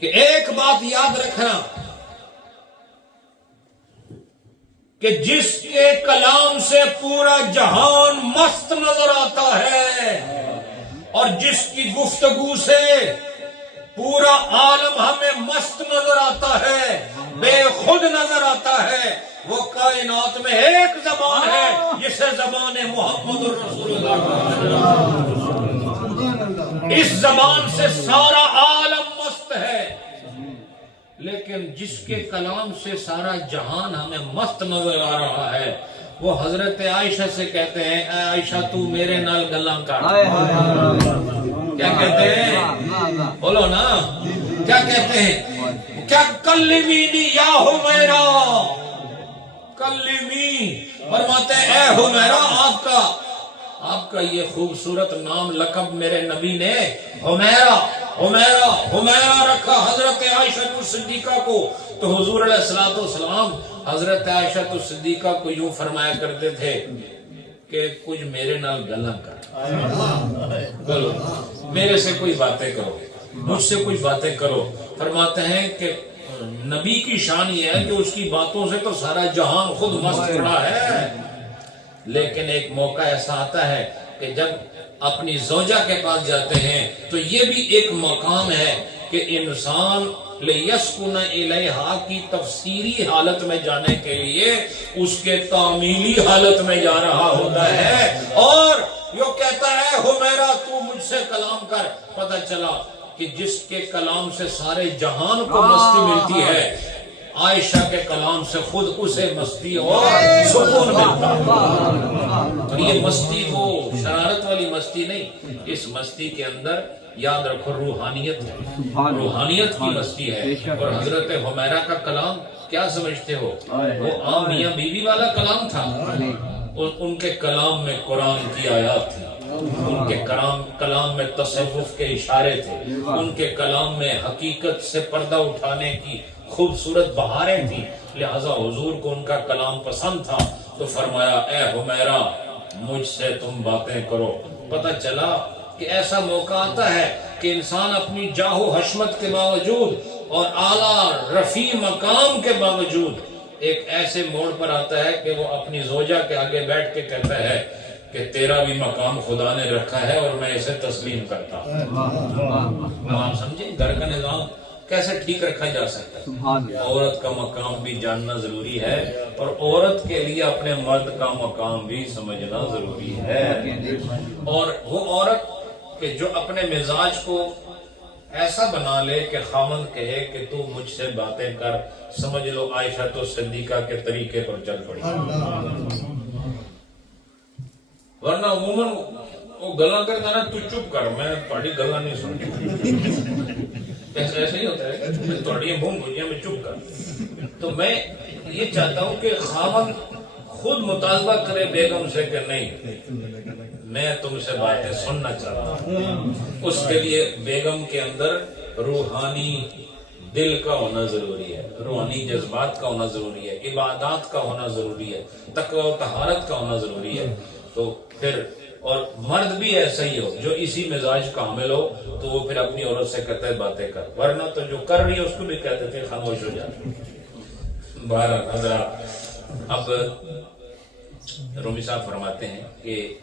کہ ایک بات یاد رکھنا کہ جس کے کلام سے پورا جہان مست نظر آتا ہے اور جس کی گفتگو سے پورا عالم ہمیں مست نظر آتا ہے، بے خود نظر آتا ہے، وہ کائنات میں ایک زبان ہے جسے زبان محمد الرسول اللہ، اس زبان سے سارا عالم مست ہے، لیکن جس کے کلام سے سارا جہان ہمیں مست نظر آ رہا ہے وہ حضرت عائشہ سے کہتے ہیں اے عائشہ تو میرے نال گلاں کر۔ کیا کہتے ہیں؟ بولو نا، کیا کہتے ہیں؟ کیا کلمینی یا حمیرہ، کلمی، فرماتے ہیں اے حمیرہ آپ کا یہ خوبصورت نام لقب میرے نبی نے حمیرہ رکھا حضرت عائشہ صدیقہ کو، تو حضور علیہ الصلوۃ والسلام حضرت عائشہ صدیقہ کو یوں فرمایا کرتے تھے کہ کچھ میرے نال گلاں کر، بولو میرے سے کوئی باتیں کرو، مجھ سے کچھ باتیں کرو۔ فرماتے ہیں کہ نبی کی شان یہ ہے کہ اس کی باتوں سے تو سارا جہان خود مست کھڑا ہے، لیکن ایک موقع ایسا آتا ہے کہ جب اپنی زوجہ کے پاس جاتے ہیں تو یہ بھی ایک مقام ہے کہ انسان لیسکن الیہا کی تفسیری حالت میں جانے کے لیے اس کے تعمیلی حالت میں جا رہا ہوتا ہے، اور یہ کہتا ہے حمیرہ تو مجھ سے کلام کر۔ پتہ چلا کہ جس کے کلام سے سارے جہان کو مستی ملتی ہے، عائشہ کے کلام سے خود اسے مستی اور سکون ملتا ہے۔ اور یہ مستی وہ شرارت والی مستی نہیں، اس مستی کے اندر یاد رکھو روحانیت ہے، روحانیت کی مستی ہے۔ اور حضرت حمیرہ کا کلام کیا سمجھتے ہو؟ وہ عام میاں بیوی والا کلام تھا، اور ان کے کلام میں قرآن کی آیات تھی، ان کے کلام میں تصوف کے اشارے تھے، ان کے کلام میں حقیقت سے پردہ اٹھانے کی خوبصورت بہاریں تھیں، لہذا حضور کو ان کا کلام پسند تھا، تو فرمایا اے حمیرہ مجھ سے تم باتیں کرو۔ پتہ چلا کہ ایسا موقع آتا ہے کہ انسان اپنی جاہ و حشمت کے باوجود اور اعلیٰ رفیع مقام کے باوجود ایک ایسے موڑ پر آتا ہے کہ وہ اپنی زوجہ کے آگے بیٹھ کے کہتا ہے کہ تیرا بھی مقام خدا نے رکھا ہے اور میں اسے تسلیم کرتا ہوں۔ آپ سمجھیں گھر کا نظام کیسے ٹھیک رکھا جا سکتا ہے؟ عورت کا مقام بھی جاننا ضروری ہے، اور عورت کے لیے اپنے مرد کا مقام بھی سمجھنا ضروری ہے۔ اور وہ عورت کہ جو اپنے مزاج کو ایسا بنا لے کہ خاوند کہے کہ تو مجھ سے باتیں کر، سمجھ لو عائشہ تو صدیقہ کے طریقے پر چل پڑی، ورنہ عموماً وہ گلا کرتا نا تو چپ کر، میں تھوڑی گلا نہیں سنتی، ایسا ہی ہوتا ہے میں تھوڑی بھون بھجیا میں چپ کر۔ تو میں یہ چاہتا ہوں کہ خاوند خود مطالبہ کرے بیگم سے کہ نہیں میں تم سے باتیں سننا چاہتا ہوں، اس کے لیے بیگم کے اندر روحانی دل کا ہونا ضروری ہے، روحانی جذبات کا ہونا ضروری ہے، عبادات کا ہونا ضروری ہے، تقوی و طہارت کا ہونا ضروری ہے۔ تو پھر اور مرد بھی ایسا ہی ہو جو اسی مزاج کا حامل ہو تو وہ پھر اپنی عورت سے کہتا ہے باتیں کر، ورنہ تو جو کر رہی ہے اس کو بھی کہتے تھے خاموش ہو جاتے۔ بہرحال حضرات، اب رومی صاحب فرماتے ہیں کہ